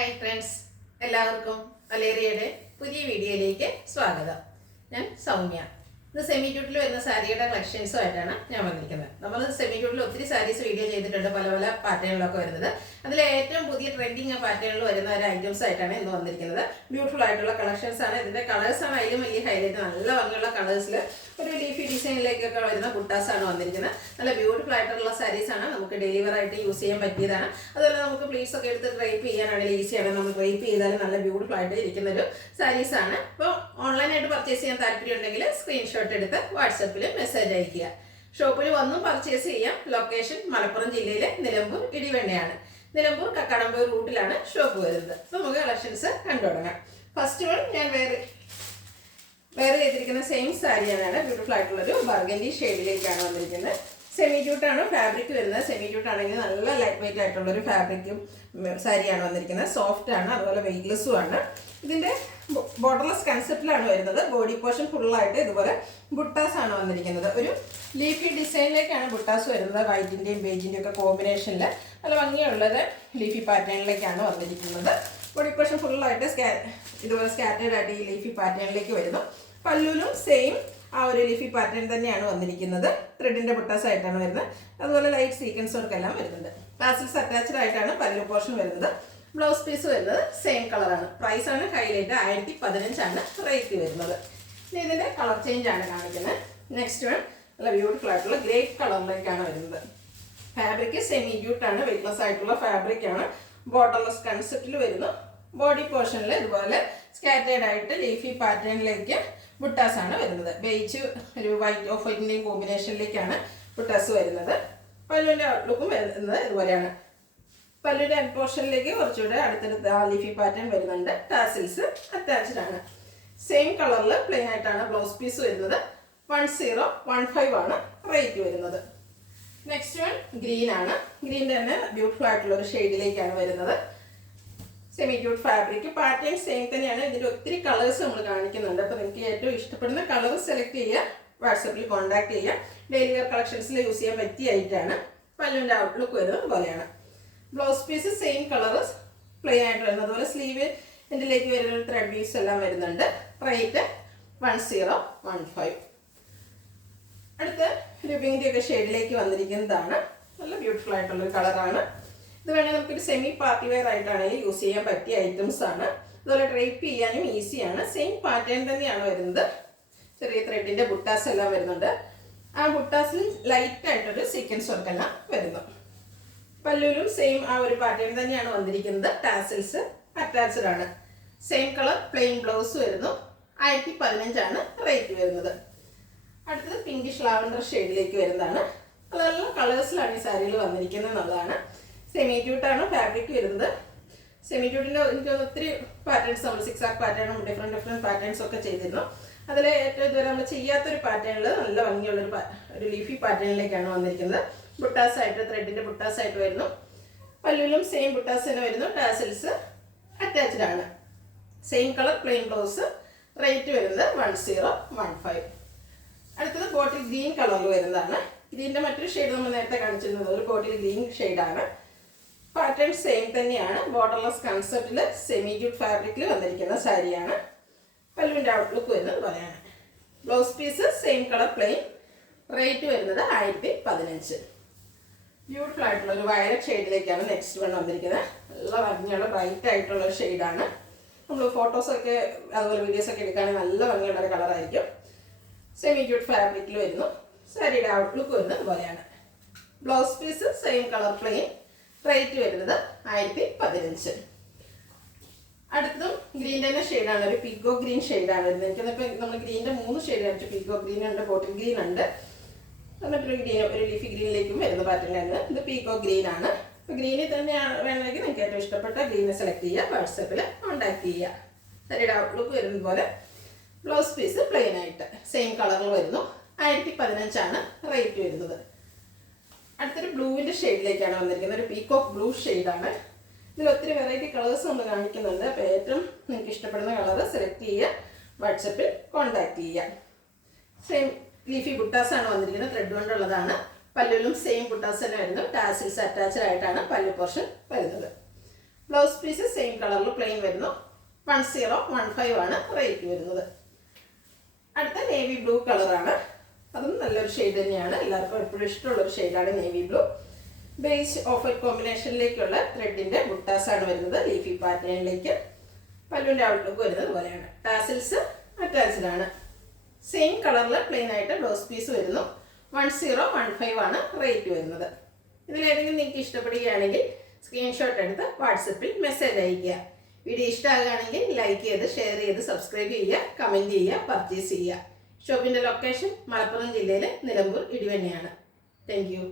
Hi friends, എല്ലാവർക്കും വലേറിയയുടെ പുതിയ വീഡിയോയിലേക്ക് സ്വാഗതം. ഞാൻ സൗമ്യ. ഇത് സെമി ക്യൂട്ടിൽ വരുന്ന സാരിയുടെ കളക്ഷൻസുമായിട്ടാണ് ഞാൻ വന്നിരിക്കുന്നത്. നമ്മൾ സെമി ക്യൂട്ടിൽ ഒത്തിരി സാരീസ് വീഡിയോ ചെയ്തിട്ടുണ്ട്, പല പല പാറ്റേണിലൊക്കെ വരുന്നത്. അതിലെ ഏറ്റവും പുതിയ ട്രെൻഡിങ് പാറ്റേണിൽ വരുന്ന ഒരു ഐറ്റംസ് ആയിട്ടാണ് ഇന്ന് വന്നിരിക്കുന്നത്. ബ്യൂട്ടിഫുൾ ആയിട്ടുള്ള കളക്ഷൻസ് ആണ്. ഇതിന്റെ കളേഴ്സാണ് അതിലും വലിയ ഹൈലൈറ്റ്. നല്ല ഭംഗിയുള്ള കളേഴ്സിൽ ഒരു ലീഫി ഡിസൈനിലേക്കൊക്കെ വരുന്ന ബുട്ടാസാണ് വന്നിരിക്കുന്നത്. നല്ല ബ്യൂട്ടിഫുൾ ആയിട്ടുള്ള സാരീസ് ആണ്. നമുക്ക് ഡെലിവർ ആയിട്ട് യൂസ് ചെയ്യാൻ പറ്റിയതാണ്. അതുപോലെ നമുക്ക് പ്ലീറ്റ്സ് ഒക്കെ എടുത്ത് ഡ്രൈപ്പ് ചെയ്യാനാണെങ്കിൽ ഈസിയാണ്. നമ്മൾ ഡ്രൈപ്പ് ചെയ്താൽ നല്ല ബ്യൂട്ടിഫുൾ ആയിട്ട് ഇരിക്കുന്ന ഒരു സാരീസ് ആണ്. അപ്പോൾ ഓൺലൈനായിട്ട് പർച്ചേസ് ചെയ്യാൻ താല്പര്യം ഉണ്ടെങ്കിൽ സ്ക്രീൻഷോട്ട് എടുത്ത് വാട്സപ്പിൽ മെസ്സേജ് അയക്കുക. ഷോപ്പിൽ വന്നും പർച്ചേസ് ചെയ്യാം. ലൊക്കേഷൻ മലപ്പുറം ജില്ലയിലെ നിലമ്പൂർ ഇടിവണ്ണയാണ്. നിലമ്പൂർ കക്കാടമ്പൂർ റൂട്ടിലാണ് ഷോപ്പ് വരുന്നത്. അപ്പോൾ നമുക്ക് കളക്ഷൻസ് കണ്ടു തുടങ്ങാം. ഫസ്റ്റ് വൺ ഞാൻ വേറെ ചെയ്തിരിക്കുന്ന സെയിം സാരിയാണ്. ബ്യൂട്ടിഫുൾ ആയിട്ടുള്ളൊരു ബർഗൻഡി ഷെയ്ഡിലേക്കാണ് വന്നിരിക്കുന്നത്. സെമി ജൂട്ടാണ് ഫാബ്രിക് വരുന്നത്. സെമി ജൂട്ട് ആണെങ്കിൽ നല്ല ലൈറ്റ് വെയിറ്റ് ആയിട്ടുള്ളൊരു ഫാബ്രിക്കും സാരിയാണ് വന്നിരിക്കുന്നത്. സോഫ്റ്റ് ആണ്, അതുപോലെ വെയിറ്റ്ലെസ്സും ആണ്. ഇതിൻ്റെ ബോർഡർലെസ് കൺസെപ്റ്റിലാണ് വരുന്നത്. ബോഡി പോർഷൻ ഫുള്ളായിട്ട് ഇതുപോലെ ബുട്ടാസ് ആണ് വന്നിരിക്കുന്നത്. ഒരു ലീഫി ഡിസൈനിലേക്കാണ് ബുട്ടാസ് വരുന്നത്. വൈറ്റിൻ്റെയും ബേജിൻ്റെയും ഒക്കെ കോമ്പിനേഷനിൽ നല്ല ഭംഗിയുള്ളത് ലീഫി പാറ്റേണിലേക്കാണ് വന്നിരിക്കുന്നത്. ബോഡി പോർഷൻ ഫുള്ളായിട്ട് ഇതുപോലെ സ്കാറ്റേഡ് ആയിട്ട് ഈ ലീഫി പാറ്റേണിലേക്ക് വരുന്നു. പല്ലുവിലും സെയിം ആ ഒരു ലീഫി പാറ്റേൺ തന്നെയാണ് വന്നിരിക്കുന്നത്. ത്രെഡിൻ്റെ ബുട്ടാസ് ആയിട്ടാണ് വരുന്നത്. അതുപോലെ ലൈറ്റ് സീക്വൻസ് വർക്കെല്ലാം വരുന്നുണ്ട്. പാസിൽസ് അറ്റാച്ച്ഡ് ആയിട്ടാണ് പല്ലു പോർഷൻ വരുന്നത്. ബ്ലൗസ് പീസ് വരുന്നത് സെയിം കളറാണ്. പ്രൈസാണ് ഹൈലൈറ്റ്. 1015 റേറ്റ് വരുന്നത്. ഇനി ഇതിൻ്റെ കളർ ചേഞ്ച് ആണ് കാണിക്കുന്നത്. നെക്സ്റ്റ് വൺ നല്ല ബ്യൂട്ടിഫുൾ ആയിട്ടുള്ള ഗ്രേപ്പ് കളറിലേക്കാണ് വരുന്നത്. ഫാബ്രിക് സെമി ജൂട്ടാണ്, വെയിറ്റ്ലെസ് ആയിട്ടുള്ള ഫാബ്രിക്കാണ്. ബോർഡർലെസ് കൺസെപ്റ്റിൽ വരുന്നു. ബോഡി പോർഷനിൽ ഇതുപോലെ സ്കാറ്റേഡ് ആയിട്ട് ലീഫി പാറ്റേണിലേക്ക് ബുട്ടാസ് ആണ് വരുന്നത്. ബേജ് ഒരു വൈറ്റ് ഓഫ് വൈറ്റിൻ്റെയും കോമ്പിനേഷനിലേക്കാണ് ബുട്ടാസ് വരുന്നത്. പല്ലുവിൻ്റെ ഔട്ട്ലുക്കും വരുന്നത് ഇതുപോലെയാണ്. പല്ലുവിൻ്റെ എൻഡ് പോർഷനിലേക്ക് കുറച്ചുകൂടെ അടുത്തടുത്ത് ആ ലീഫി പാറ്റേൺ വരുന്നുണ്ട്. ടാസിൽസ് അറ്റാച്ച്ഡ് ആണ്. സെയിം കളറിൽ പ്ലെയിൻ ആയിട്ടാണ് ബ്ലൗസ് പീസ് വരുന്നത്. 1015 ആണ് റേറ്റ് വരുന്നത്. നെക്സ്റ്റ് വൺ ഗ്രീൻ ആണ്. ഗ്രീൻ്റെ തന്നെ ബ്യൂട്ടിഫുൾ ആയിട്ടുള്ള ഒരു ഷെയ്ഡിലേക്കാണ് വരുന്നത്. Semi cute fabric pattern same തന്നെയാണ്. ഇതിൽ ഒത്തിരി കളേഴ്സ് നമ്മൾ കാണിക്കുന്നുണ്ട്. അപ്പോൾ നിങ്ങൾക്ക് ഏറ്റവും ഇഷ്ടപ്പെടുന്ന കളർ സെലക്ട് ചെയ്യുക, വാട്സപ്പിൽ കോൺടാക്ട് ചെയ്യുക. ഡെയിലി വെയർ കളക്ഷൻസിൽ യൂസ് ചെയ്യാൻ പറ്റിയ ഐറ്റാണ്. പല്ലുവിൻ്റെ ഔട്ട്ലുക്ക് വരുന്നത് പോലെയാണ്. Blouse piece same colour plain ആയിട്ട് വരുന്നത്. അതുപോലെ സ്ലീവ് ഇതിലേക്ക് വരുന്ന ത്രെഡ് പീസ് എല്ലാം വരുന്നുണ്ട്. റേറ്റ് 1015. അടുത്ത് രുബിങ്ങിൻ്റെ ഒക്കെ ഷെയ്ഡിലേക്ക് വന്നിരിക്കുന്നതാണ്. നല്ല ബ്യൂട്ടിഫുൾ ആയിട്ടുള്ളൊരു കളറാണ്. ഇത് വേണമെങ്കിൽ നമുക്കൊരു സെമി പാർട്ടി വെയർ ആയിട്ടാണെങ്കിൽ യൂസ് ചെയ്യാൻ പറ്റിയ ഐറ്റംസ് ആണ്. അതുപോലെ ഡ്രൈപ്പ് ചെയ്യാനും ഈസിയാണ്. സെയിം പാറ്റേൺ തന്നെയാണ് വരുന്നത്. ചെറിയ ത്രെഡിൻ്റെ ബുട്ടാസ് എല്ലാം വരുന്നുണ്ട്. ആ ബുട്ടാസിൽ ലൈറ്റ് ആയിട്ടൊരു സീക്വൻസ് വർക്കെല്ലാം വരുന്നു. പല്ലുവിലും സെയിം ആ ഒരു പാറ്റേൺ തന്നെയാണ് വന്നിരിക്കുന്നത്. ടാസിൽസ് അറ്റാച്ച്ഡ് ആണ്. സെയിം കളർ പ്ലെയിൻ ബ്ലൗസ് വരുന്നു. 1015 റേറ്റ് വരുന്നത്. അടുത്തത് പിങ്കിഷ് ലാവൻഡർ ഷെയ്ഡിലേക്ക് വരുന്നതാണ്. നല്ല കളേഴ്സിലാണ് ഈ സാരികൾ വന്നിരിക്കുന്നത് എന്നുള്ളതാണ്. സെമി ക്യൂട്ടാണ് ഫാബ്രിക് വരുന്നത്. സെമി ക്യൂട്ടിൻ്റെ എനിക്ക് ഒത്തിരി പാറ്റേൺസ് നമ്മൾ സിക്സാക് പാറ്റേണും ഡിഫറെൻറ്റ് പാറ്റേൺസ് ഒക്കെ ചെയ്തിരുന്നു. അതിൽ ഏറ്റവും ഇതുവരെ നമ്മൾ ചെയ്യാത്തൊരു പാറ്റേണിൽ നല്ല ഭംഗിയുള്ളൊരു ലീഫി പാറ്റേണിലേക്കാണ് വന്നിരിക്കുന്നത്. ബുട്ടാസ് ആയിട്ട് ത്രെഡിൻ്റെ ബുട്ടാസ് ആയിട്ട് വരുന്നു. പല്ലുവിലും സെയിം ബുട്ടാസ് തന്നെ വരുന്നു. ടാസിൽസ് അറ്റാച്ച്ഡ് ആണ്. Same colour plain blouse. Rate വരുന്നത് 1015. അടുത്തത് ബോട്ടിൽ ഗ്രീൻ കളറിൽ വരുന്നതാണ്. ഗ്രീൻ്റെ മറ്റൊരു ഷെയ്ഡ് നമ്മൾ നേരത്തെ കാണിച്ചിരുന്നത് ഒരു ബോട്ടിൽ ഗ്രീൻ ഷെയ്ഡാണ്. പാറ്റേൺ സെയിം തന്നെയാണ്. ബോർഡർലെസ് കൺസെപ്റ്റിൽ സെമി ജൂട്ട് ഫാബ്രിക്കിൽ വന്നിരിക്കുന്ന സാരിയാണ്. പല്ലുവിൻ്റെ ഔട്ട്ലുക്ക് വരുന്നത് പോലെയാണ്. Blouse piece same colour plain. Rate വരുന്നത് 1015. ബ്യൂട്ടിഫുൾ ആയിട്ടുള്ള ഒരു വയലറ്റ് ഷെയ്ഡിലേക്കാണ് നെക്സ്റ്റ് വൺ വന്നിരിക്കുന്നത്. നല്ല ഭംഗിയുള്ള ബ്രൈറ്റ് ആയിട്ടുള്ള ഷെയ്ഡാണ്. നമ്മൾ ഫോട്ടോസൊക്കെ അതുപോലെ വീഡിയോസൊക്കെ എടുക്കുകയാണെങ്കിൽ നല്ല ഭംഗിയുള്ള ഒരു കളറായിരിക്കും. സെമി ക്യൂട്ട് ഫാബ്രിക്കിൽ വരുന്നു. സാരിയുടെ ഔട്ട്ലുക്ക് വരുന്നത് പോലെയാണ്. Blouse piece same colour plain. Rate വരുന്നത് 1015. അടുത്തതും ഗ്രീൻ്റെ തന്നെ ഷെയ്ഡാണ്. ഒരു പിഗോ ഗ്രീൻ ഷെയ്ഡാണ് വരുന്നത്. എനിക്കിപ്പോൾ നമ്മൾ ഗ്രീൻ്റെ 3 ഷെയ്ഡ് കാണിച്ചു. പിഗോ ഗ്രീൻ ഉണ്ട്, ബോട്ടിൽ ഗ്രീൻ ഉണ്ട്, മറ്റൊരു ഗ്രീൻ ഒരു ലീഫി ഗ്രീനിലേക്കും വരുന്ന പാറ്റേൺ. ഇത് പീകോ ഗ്രീൻ ആണ്. അപ്പോൾ ഗ്രീനിൽ തന്നെയാണ് വേണമെങ്കിൽ നിങ്ങൾക്ക് ഏറ്റവും ഇഷ്ടപ്പെട്ട ഗ്രീനെ സെലക്ട് ചെയ്യുക, വാട്സപ്പിൽ കോൺടാക്ട് ചെയ്യുക. സാരിയുടെ ഔട്ട്ലുക്ക് വരുന്നത് പോലെ. ബ്ലൗസ് പീസ് പ്ലെയിൻ ആയിട്ട് സെയിം കളറിൽ വരുന്നു. 1015 റേറ്റ് വരുന്നത്. അടുത്തൊരു ബ്ലൂവിൻ്റെ ഷെയ്ഡിലേക്കാണ് വന്നിരിക്കുന്നത്. ഒരു പീകോക്ക് ബ്ലൂ ഷെയ്ഡാണ്. ഇതിൽ ഒത്തിരി വെറൈറ്റി കളേഴ്സ് നമ്മൾ കാണിക്കുന്നുണ്ട്. അപ്പോൾ ഏറ്റവും നിങ്ങൾക്ക് ഇഷ്ടപ്പെടുന്ന കളർ സെലക്ട് ചെയ്യുക, വാട്സപ്പിൽ കോൺടാക്ട് ചെയ്യുക. സെയിം ലീഫി ബുട്ടാസ് ആണ് വന്നിരിക്കുന്നത്. ത്രെഡ് കൊണ്ടുള്ളതാണ്. പല്ലുവിലും സെയിം ബുട്ടാസ് തന്നെ വരുന്നു. ടാസിൽസ് അറ്റാച്ച്ഡ് ആയിട്ടാണ് പല്ലു പോർഷൻ വരുന്നത്. ബ്ലൗസ് പീസ് സെയിം കളറിൽ പ്ലെയിൻ വരുന്നു. 1015 ആണ് റേറ്റ് വരുന്നത്. അടുത്ത നേവി ബ്ലൂ കളറാണ്. അതും നല്ലൊരു ഷെയ്ഡ് തന്നെയാണ്, എല്ലാവർക്കും എപ്പോഴും ഇഷ്ടമുള്ളൊരു ഷെയ്ഡാണ് navy blue. Base off white കോമ്പിനേഷനിലേക്കുള്ള ത്രെഡിൻ്റെ ബുട്ടാസാണ് വരുന്നത്. ലീഫി പാറ്റേണിലേക്ക് പല്ലുവിൻ്റെ ഔട്ട്ലുക്ക് വരുന്നത് പോലെയാണ്. ടാസിൽസ് അറ്റാച്ച്ഡ് ആണ്. സെയിം കളറിൽ പ്ലെയിൻ ആയിട്ട് ബ്ലൗസ് പീസ് വരുന്നു. 1015 ആണ് റേറ്റ് വരുന്നത്. ഇതിലേതെങ്കിലും നിങ്ങൾക്ക് ഇഷ്ടപ്പെടുകയാണെങ്കിൽ സ്ക്രീൻഷോട്ട് എടുത്ത് വാട്സപ്പിൽ മെസ്സേജ് അയയ്ക്കുക. വീഡിയോ ഇഷ്ടമാകുകയാണെങ്കിൽ ലൈക്ക് ചെയ്ത് ഷെയർ ചെയ്ത് സബ്സ്ക്രൈബ് ചെയ്യുക, കമൻറ്റ് ചെയ്യുക, പർച്ചേസ് ചെയ്യുക. ഷോപ്പിൻ്റെ ലൊക്കേഷൻ മലപ്പുറം ജില്ലയിലെ നിലമ്പൂർ ഇടിവണ്ണയാണ്. Thank you.